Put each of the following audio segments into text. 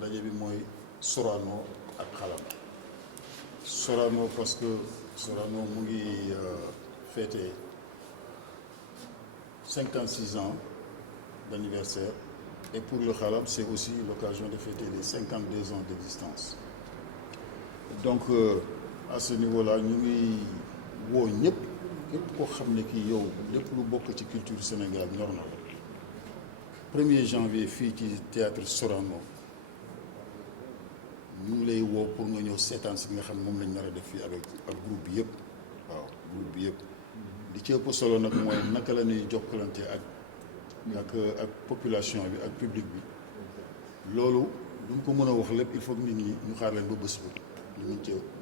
ndaje bi mooy Sorano ak xalam. Sorano parce que Sorano mu ngi fêté 56 ans d'anniversaire et pour le xalam c'est aussi l'occasion de fêter les 52 ans d'existence. Donc à ce niveau-là ñu ngi woo ñëpp képp koo xam ne kii yow lépp lu bokk ci culture Sénégal ñor na la 1er janvier fii ci théâtre Sorano ñu ngi lay woo pour nga ñëw seetaan si nga xam moom lañ nar a def fii avec groupe bi yëpp waaw groupe bi yëpp li ci ëpp solo nag mooy naka la ñuy jokkalante ak population bi ak public bi loolu duñ ko mën a wax lépp il faut que nit ñi ñu xaar leen ba bés bi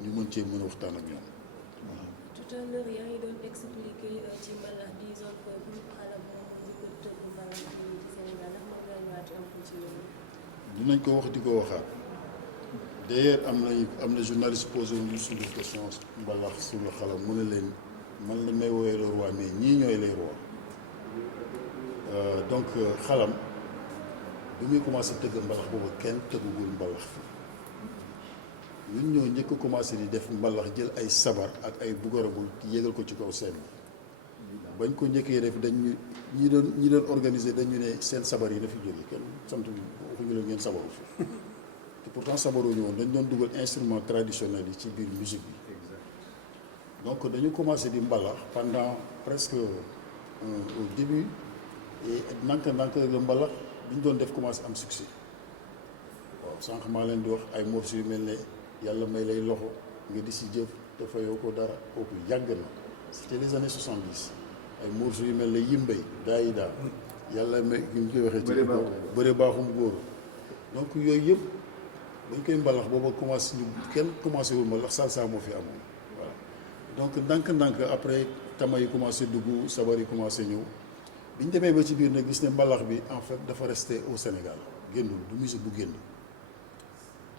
ñu mën cee mën a waxtaan ak ñoom. Tout à l'heure yaa ngi doon expliquer ci mbalax disons que groupe xalam moom moo njëkk a tëgg mbalax fii ci Sénégal ndax mën ngaa ñëwaat un peu ci loolu. dinañ ko wax di ko waxaat d'ailleurs am na journaliste posé wu ñu suñu question mbalax sur le xalam mu ne leen man la may woowee le roi mais ñii ñooy les rois donc xalam bi muy commencé tëgg mbalax boobu kenn tëggugul mbalax fi ñun ñoo njëkk a commencé di def mbalax jël ay sabar ak ay bugarabul yégal ko ci kaw scène bi bañ ko njëkkee def dañ ñi doon organiser dañu ne seen sabar yi na fi jógee kenn sant waxuñu leen ngeen sabaru fi te pourtant sabaruñu woon dañ doon dugal instrument traditionnel yi ci biir musique bi donc dañu commencé di mbalax pendant presque au début et ndànk-ndànk la mbalax bi ñu doon def commencé am succès waaw sànq maa leen di wax ay morceaux yu mel ne yàlla may lay loxo nga di si jëf dafa yow ko dara kooku yàgg na c'était les années 70 ay morceaux yu mel ne yimbay daayi daa yàlla may ñu koy waxee ci bëre baaxum góor donc yooyu yëpp dañ koy mbalax booba commencé ñu kenn commencé wul mbalax salsa moo fi amoon voilà donc ndànk-ndànk après tama yi commencé dugg sabar yi commencé ñëw bi ñu demee ba ci biir nag gis ne mbalax bi en fait dafa resté au Sénégal génnul du musique bu génn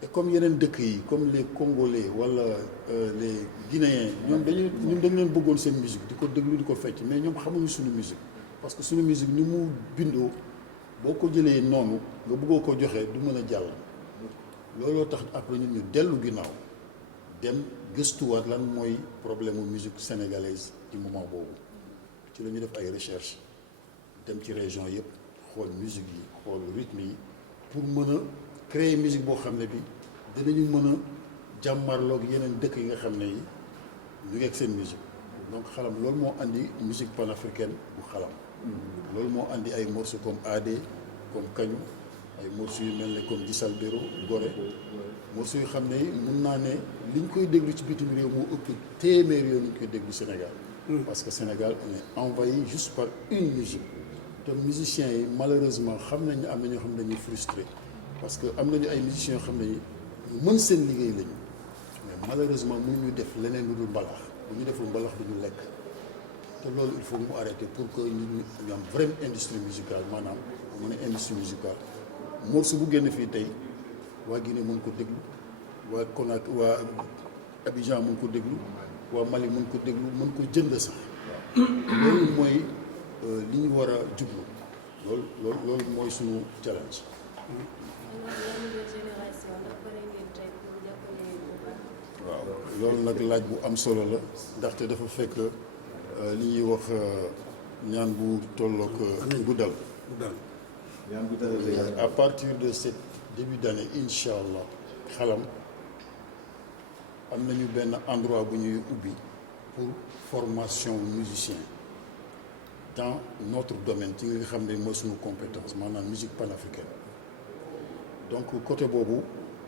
et comme yeneen dëkk yi comme les Congolais wala les Guinéens ñun dañ leen bëggoon seen musique di ko déglu di ko fecc mais ñoom xamuñu suñu musique parce que suñu musique ni mu bindoo boo ko jëlee noonu nga bëggoo ko joxe du mën a jàll looloo tax après ñun ñu dellu ginnaaw dem gëstuwaat lan mooy problème mu musique sénégalaise ci moment boobu ci la ñu def ay recherche dem ci région yëpp xool musique yi xool rythme yi pour mën a créer musique boo xam ne bi dinañu mën a jàmmarloog yeneen dëkk yi nga xam ne yi ñu ngi ak seen musique donc xalam loolu moo andi musique panafricaine bu xalam loolu moo andi ay morceaux comme Adé comme Kañu ay morceaux yu mel ne comme Disalbero Gorée morceaux yu xam ne mun naa ne liñ koy déglu ci bitim réew moo ëpp téeméer yoon ñu koy déglu Sénégal parce que Sénégal on est envahi juste par une musique te musiciens yi malheureusement xam nañ ne am na ñoo xam ne dañuy frustré parce que am nañu ay musiciens yoo xam ne ñu mën seen liggéey lañu mais malheureusement mënuñu def leneen lu dul mbalax bu ñu deful mbalax du ñu lekk te loolu il faut mu arrêter pour que ñu am vraie industrie musicale maanaam mu ne industrie musicale morceau bu génn fii tey waa Guinée mën ko déglu waa Conakry waa Abidjan mën ko déglu waa Mali mën ko déglu mën ko jënd sax loolu mooy li ñu war a jublu loolu mooy suñu challenge. waaw loolu nag laaj bu am solo la ndaxte dafa fekk li ñuy wax ñaan bu tolloog bu dal à partir de ce début d'année incha allah xalam am nañu benn endroit bu ñuy ubbi pour formation musicien dans notre domaine ci nga xam ne mooy suñu compétence maanaam musique panafricaine donc côté boobu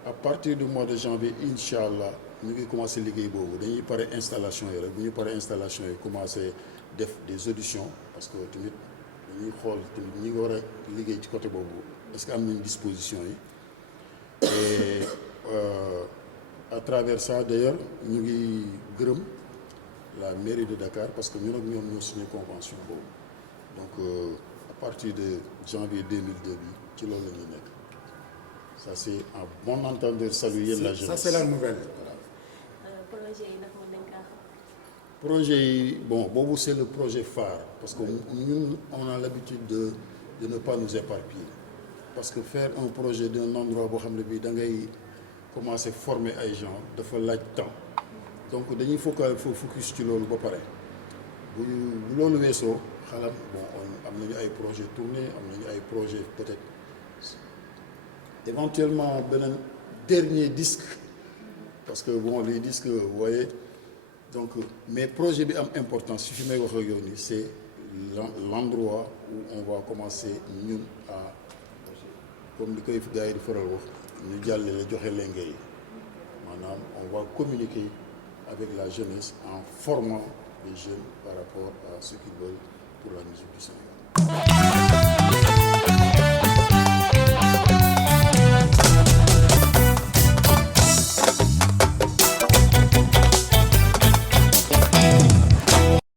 à partir du mois de janvier incha allah ñu ngi commencé liggéey boobu dañuy pare installation yi rek bu ñu pare installation yi commencé def des auditions parce que tamit dañuy xool tamit ñi nga war a liggéey ci côté boobu est-ce que am nañu disposition yi et à travers ça d'ailleurs ñu ngi gërëm la mairie de Dakar parce que ñun ak ñoom ñoo signé convention boobu donc à partir de janvier 2002 bi ci loolu la ñuy nekk ça c'est un bon entendeur saluer la jeunesse. Ça c'est la nouvelle. projet yi bon boobu c'est le projet phare parce que ñun on a l'habitude de ne pas nous éparpiller parce que faire un projet d'un endroit boo xam ne bii da ngay commencer former ay gens dafa laaj temps donc dañuy focus ci loolu ba pare bu loolu weesoo xalam bon am nañu ay projet tourné am nañu ay projet peut-être éventuellement beneen dernier disque parce que bon les disques vous voyez donc mais projet bi am importance si fi may wax ak yow nii c'est l'endroit où on va commencer ñun à comme li koy gars yi di faral wax ñu jàllale joxe lenge yi maanaam on va communiquer avec la jeunesse en formant les jeunes par rapport à ce qu'ils veulent pour la musique du Sénégal.